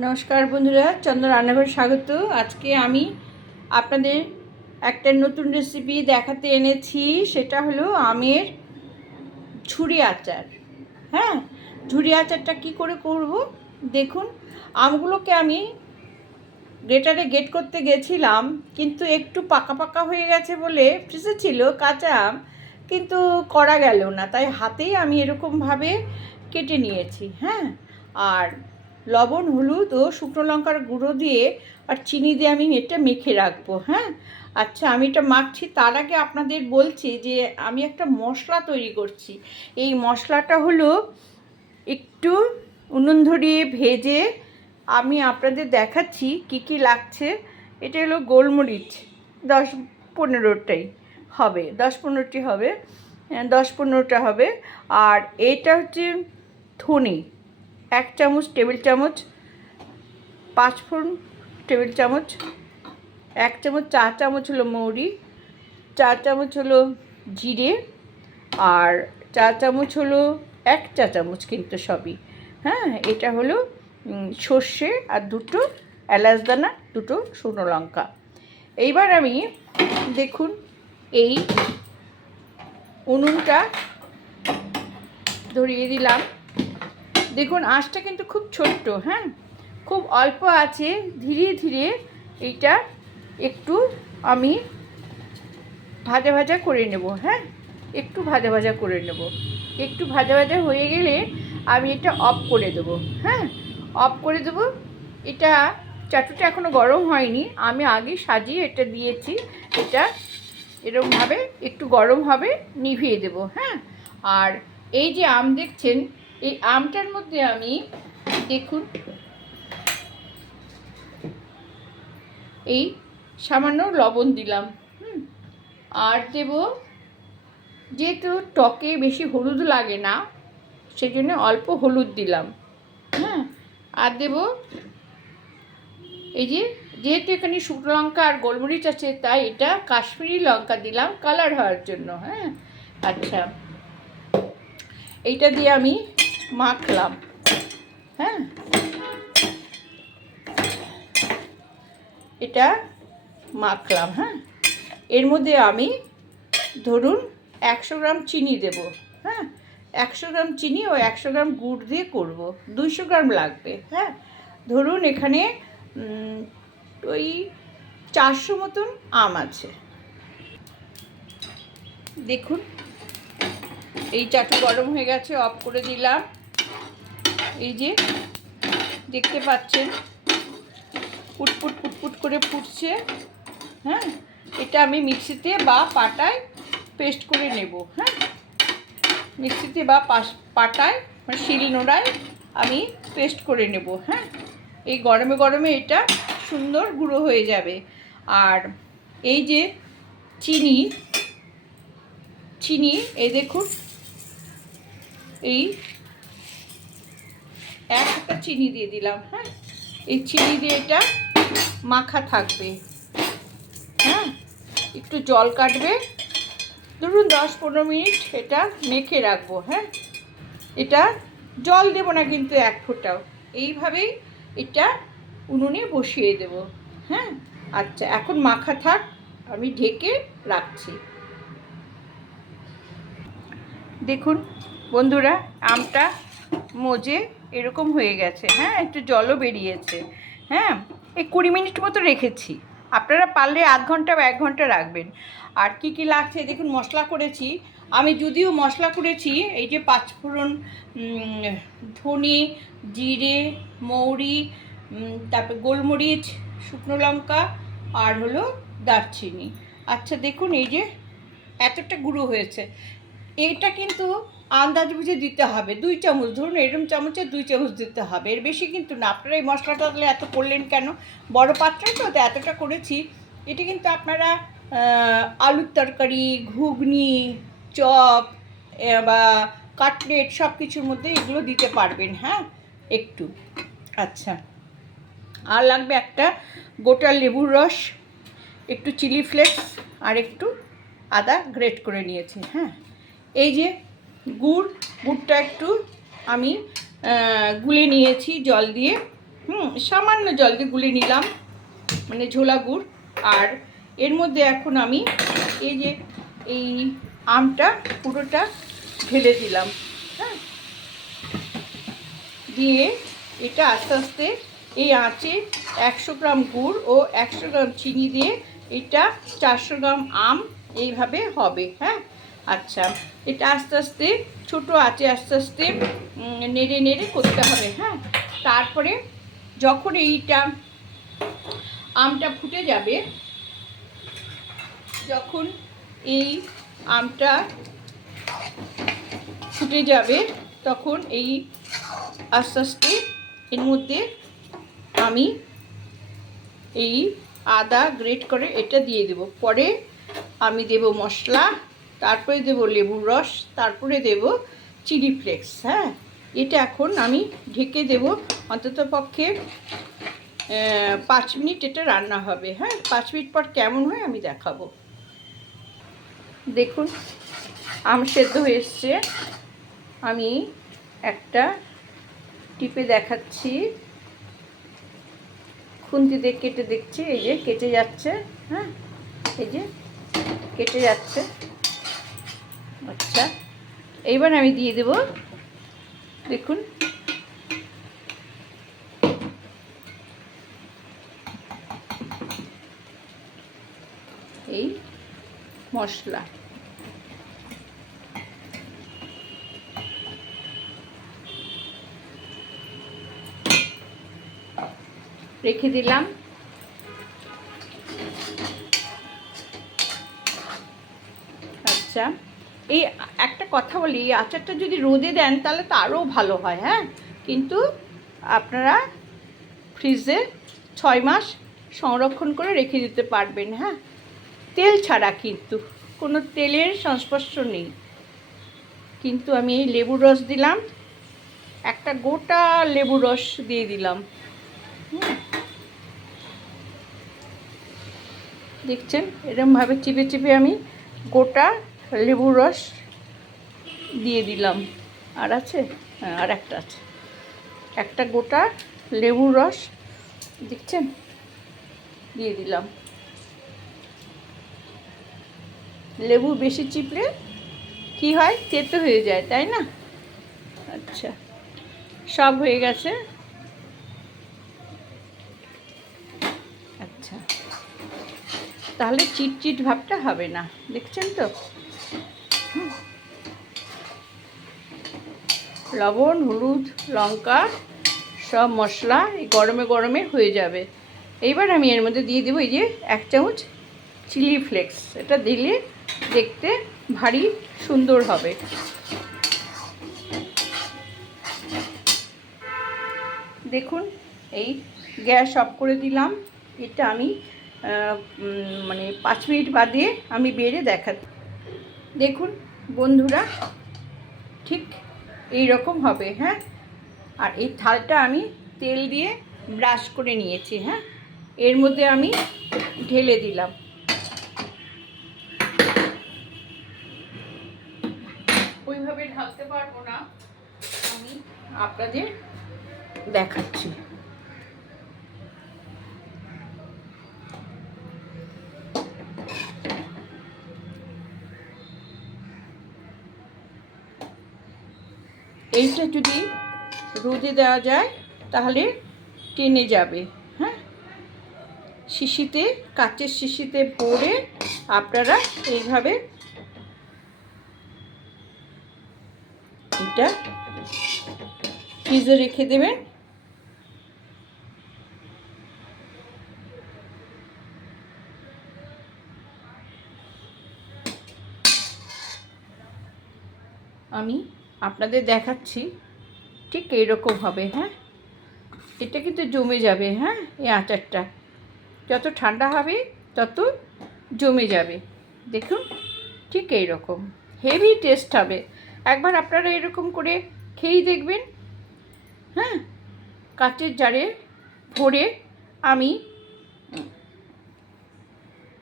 নমস্কার বন্ধুরা চন্দ্র রান্নাঘর স্বাগত। আজকে আমি আপনাদের একটা নতুন রেসিপি দেখাতে এনেছি, সেটা হলো আমের ঝুড়ি আচার। হ্যাঁ ঝুড়ি আচারটা কি করে করব? দেখুন, আমগুলোকে আমি গ্রেটারে গেট করতে গেছিলাম, কিন্তু একটু পাকা পাকা হয়ে গেছে বলে ফ্রিজে ছিল কাঁচা আম, কিন্তু করা গেল না। তাই হাতেই আমি এরকমভাবে কেটে নিয়েছি হ্যাঁ। আর লবণ হলুদ ও শুকনো লঙ্কার গুঁড়ো দিয়ে আর চিনি দিয়ে আমি এটা মেখে রাখব হ্যাঁ? আচ্ছা আমি এটা মাখছি। তার আগে আপনাদের বলছি যে আমি একটা মশলা তৈরি করছি। এই মশলাটা হলো একটু উনুন ধরিয়ে ভেজে আমি আপনাদের দেখাচ্ছি কি কি লাগছে। এটা হলো গোলমরিচ দশ পনেরোটাই হবে দশ পনেরোটি হবে হ্যাঁ, দশ পনেরোটা হবে। আর এটা হচ্ছে ধনে এক চামচ টেবিল চামচ, পাঁচ ফোড়ন টেবিল চামচ, এক চামচ চা চামচ হলো মৌরি চা চামচ হলো জিরে আর চা চামচ হলো, এক চা চামচ কিন্তু সবই। হ্যাঁ এটা হলো সর্ষে আর দুটো এলাচ দানা, দুটো শুকনো লঙ্কা। এইবার আমি দেখুন এই উনুনটা ধরিয়ে দিলাম। দেখুন আঁচটা কিন্তু খুব ছোট্ট হ্যাঁ? খুব অল্প আছে, ধীরে ধীরে এইটা একটু আমি ভাজা ভাজা করে নেব হ্যাঁ? একটু ভাজা ভাজা করে নেব। একটু ভাজা ভাজা হয়ে গেলে আমি এটা অফ করে দেবো হ্যাঁ? অফ করে দেবো। এটা চাটুটা এখনও গরম হয়নি, আমি আগে সাজিয়ে এটা দিয়েছি। এটা এরকমভাবে একটু গরম হবে, নিভিয়ে দেব হ্যাঁ? আর এই যে আম দেখছেন এই আমটার মধ্যে আমি, দেখুন, এই সামান্য লবণ দিলাম আর দেব, যেহেতু টকে বেশি হলুদ লাগে না, সেজন্য অল্প হলুদ দিলাম হ্যাঁ আর দেব, এই যে, যেহেতু এখানে শুকনো লঙ্কা আর গোলমরিচ আছে, তাই এটা কাশ্মীরি লঙ্কা দিলাম কালার হওয়ার জন্য হ্যাঁ আচ্ছা এইটা দিয়ে আমি মাখলাম। হ্যাঁ? এটা মাখলাম হ্যাঁ? এর মধ্যে আমি ধরুন একশো গ্রাম চিনি দেব হ্যাঁ? একশো গ্রাম চিনি ও একশো গ্রাম গুড় দিয়ে করব, দুইশো গ্রাম লাগবে হ্যাঁ? ধরুন এখানে ওই চারশো মতন আম আছে। দেখুন, এই চাটু গরম হয়ে গেছে, অফ করে দিলাম। এই যে দেখতে পাচ্ছেন ফুটফুট ফুটফুট করে ফুটছে হ্যাঁ? এটা আমি মিক্সিতে বা পাটায় পেস্ট করে নেব হ্যাঁ? মিক্সিতে বা পাটায় মানে শিল নোড়ায় আমি পেস্ট করে নেব হ্যাঁ? এই গরমে গরমে এটা সুন্দর গুঁড়ো হয়ে যাবে। আর এই যে চিনি চিনি, এই দেখুন, এই এক একটা চিনি দিয়ে দিলাম হ্যাঁ? এই চিনি দিয়ে এটা মাখা থাকবে হ্যাঁ? একটু জল কাটবে। ধরুন দশ পনেরো মিনিট এটা মেখে রাখব হ্যাঁ? এটা জল দেবো না কিন্তু এক ফোঁটাও। এইভাবেই এটা উনুনে বসিয়ে দেব হ্যাঁ? আচ্ছা এখন মাখা থাক, আমি ঢেকে রাখছি। দেখুন বন্ধুরা, আমটা মজে এরকম হয়ে গেছে। হ্যাঁ একটু জলও বেরিয়েছে। হ্যাঁ এই কুড়ি মিনিট মতো রেখেছি। আপনারা পারলে আধ ঘণ্টা বা এক ঘণ্টা রাখবেন। আর কি কি লাগছে? দেখুন, মশলা করেছি। আমি যদিও মশলা করেছি, এই যে পাঁচফোড়ন ধনে, জিরে, মৌরি তারপর গোলমরিচ, শুকনো লঙ্কা আর হলো দারচিনি। আচ্ছা দেখুন, এই যে এতটা গুঁড়ো হয়েছে। এটা কিন্তু আন্দাজ বুঝে দিতে হবে। দুই চামচ, ধরুন এরম চামচে দুই চামচ দিতে হবে। এর বেশি কিন্তু না। আপনারা এই মশলাটা তাহলে এত করলেন কেন? বড় পাত্রে তো এতটা করেছি। এটা কিন্তু আপনারা আলুর তরকারি, ঘুগনি, চপ বা কাটলেট সব কিছুর মধ্যে এগুলো দিতে পারবেন হ্যাঁ? একটু। আচ্ছা। আর লাগবে একটা গোটা লেবুর রস, একটু চিলি ফ্লেক্স, আর একটু আদা গ্রেট করে নিয়েছি হ্যাঁ? এই যে গুড়, গুড়টা একটু আমি গুলে নিয়েছি জল দিয়ে। হুম, সামান্য জল দিয়ে গুলে নিলাম মানে ঝোলা গুড়। আর এর মধ্যে এখন আমি এই যে এই আমটা, পুরোটা ঢেলে দিলাম হ্যাঁ। দিয়ে এটা আস্তে আস্তে এই আঁচে একশো গ্রাম গুড় ও একশো গ্রাম চিনি দিয়ে এটা চারশো গ্রাম আম এইভাবে হবে হ্যাঁ। আচ্ছা এটা আস্তে আস্তে ছোটো আঁচে আস্তে আস্তে নেড়ে নেড়ে করতে হবে হ্যাঁ? তারপরে যখন এইটা আমটা ফুটে যাবে, যখন এই আমটা ফুটে যাবে, তখন এই আস্তে আস্তে এর মধ্যে আমি এই আদা গ্রেট করে এটা দিয়ে দেব। পরে আমি দেব মশলা। তারপরে দেব লেবুর রস, তারপরে দেব চিলি ফ্লেক্স হ্যাঁ? এটা এখন আমি ঢেকে দেব, অন্তত পক্ষে পাঁচ মিনিট এটা রান্না হবে হ্যাঁ? পাঁচ মিনিট পর কেমন হয় আমি দেখাবো। দেখুন, আম সেদ্ধ হয়ে এসছে। আমি একটা টিপে দেখাচ্ছি। খুন্তি দিয়ে কেটে দেখছি, এই যে কেটে যাচ্ছে হ্যাঁ? এই যে কেটে যাচ্ছে। আচ্ছা এইবার আমি দিয়ে দেব দেখুন। এই মশলা। রেখে দিলাম। আচ্ছা। এই একটা কথা বলি, এই আচারটা যদি রোদে দেন তাহলে তো আরও ভালো হয় হ্যাঁ? কিন্তু আপনারা ফ্রিজে ছয় মাস সংরক্ষণ করে রেখে দিতে পারবেন হ্যাঁ? তেল ছাড়া কিন্তু কোনো তেলের সংস্পর্শ নেই। কিন্তু আমি এই লেবুর রস দিলাম, একটা গোটা লেবুর রস দিয়ে দিলাম। দেখছেন? এরমভাবে চিপে চিপে আমি গোটা লেবুর রস দিয়ে দিলাম। আর আছে? হ্যাঁ আর একটা আছে। একটা গোটা লেবুর রস, দেখছেন? দিয়ে দিলাম। লেবু বেশি চিপলে কি হয়? তেতো হয়ে যায়, তাই না? আচ্ছা সব হয়ে গেছে। আচ্ছা তাহলে চিটচিট ভাবটা হবে না, দেখছেন তো? লবণ, হলুদ, লঙ্কা, সব মশলা এই গরমে গরমে হয়ে যাবে। এইবার আমি এর মধ্যে দিয়ে দেবো এই যে এক চামচ চিলি ফ্লেক্স। এটা দিলে দেখতে ভারী সুন্দর হবে। দেখুন, এই গ্যাস অফ করে দিলাম। এটা আমি মানে পাঁচ মিনিট বাদে আমি বেড়ে দেখা দেখুন, বন্ধুরা, ঠিক এই রকম হবে হ্যাঁ? আর এই থালটা আমি তেল দিয়ে ব্রাশ করে নিয়েছি হ্যাঁ? এর মধ্যে আমি ঢেলে দিলাম। ওইভাবে ঢালতে পারব না, আমি আপনাদের দেখাচ্ছি। এইটা যদি রোদে দেওয়া যায়, তাহলে টেনে যাবে হ্যাঁ? শিশিতে, কাচের শিশিতে ভরে আপনারা এইভাবে এটা ফ্রিজে রেখে দেবেন। আমি আপনাদের দেখাচ্ছি, ঠিক এইরকম হবে হ্যাঁ? এটা কিন্তু জমে যাবে হ্যাঁ? এই আচারটা। যত ঠান্ডা হবে, তত জমে যাবে। দেখুন, ঠিক এই রকম হেভি টেস্ট হবে। একবার আপনারা এরকম করে খেয়েই দেখবেন হ্যাঁ? কাচের জারে ভরে আমি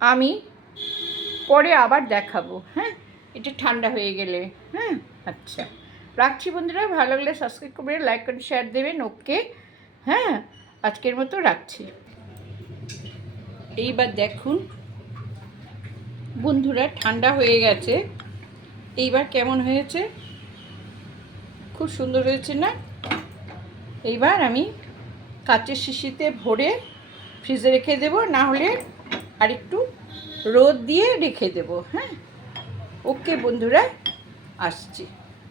আমি পরে আবার দেখাবো হ্যাঁ? এটা ঠান্ডা হয়ে গেলে হ্যাঁ? আচ্ছা। রাখছি বন্ধুরা, ভালো লাগলে সাবস্ক্রাইব করবেন লাইক করে শেয়ার দেবেন ওকে হ্যাঁ আজকের মতো রাখছি। এইবার দেখুন, বন্ধুরা ঠান্ডা হয়ে গেছে। এইবার কেমন হয়েছে? খুব সুন্দর হয়েছে না? এইবার আমি কাচের শিশিতে ভরে ফ্রিজে রেখে দেবো, না হলে আরেকটু রোদ দিয়ে রেখে দেবো হ্যাঁ? ওকে বন্ধুরা, আসছি।